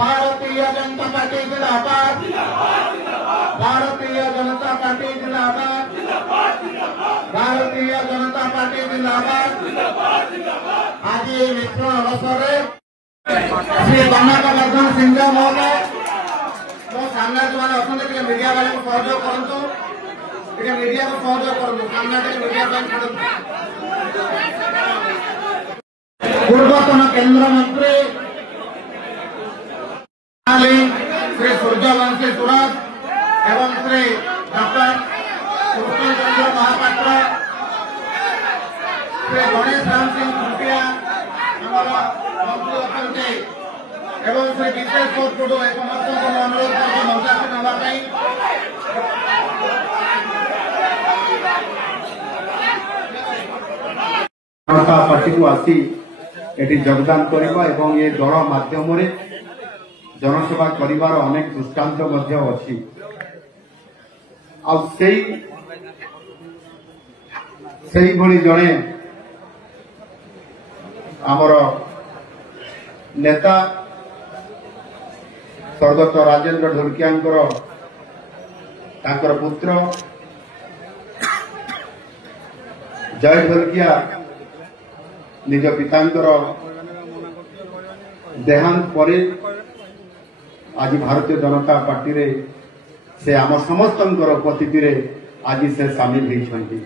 Bharatiya Janata party जिंदाबाद, Bharatiya Janata party जिंदाबाद, Bharatiya Janata party जिंदाबाद। आज मिश्रण अवसर श्री कर्णाटक सिंह महोदय मो सामने जो मैंने अच्छा मीडिया वाले को सहयोग करूँ, मीडिया को सहयोग करूँ, सामने मीडिया पूर्वतन केंद्र मंत्री श्री सूर्यवंशी सूरत एवं श्री डॉक्टर कृष्णचंद्र महापात्र, श्री गणेश राम सिंह खुंटिया मंत्री अच्छे एवं श्री विशेष टुडू एक अनुरोध कर मंचाक नापी जनता पार्टी को आसी एटी योगदान करबा एवं ये दल माध्यम जनसेवा करिवार अनेक दृष्टांत अच्छी जड़े आमर नेता स्वर्गत राजेंद्र ढोलकिया पुत्र जय ढोलकिया निज पितांकर देहांत पर आज भारतीय जनता पार्टी रे से आम समस्त पतिथि आज से सामिल होती।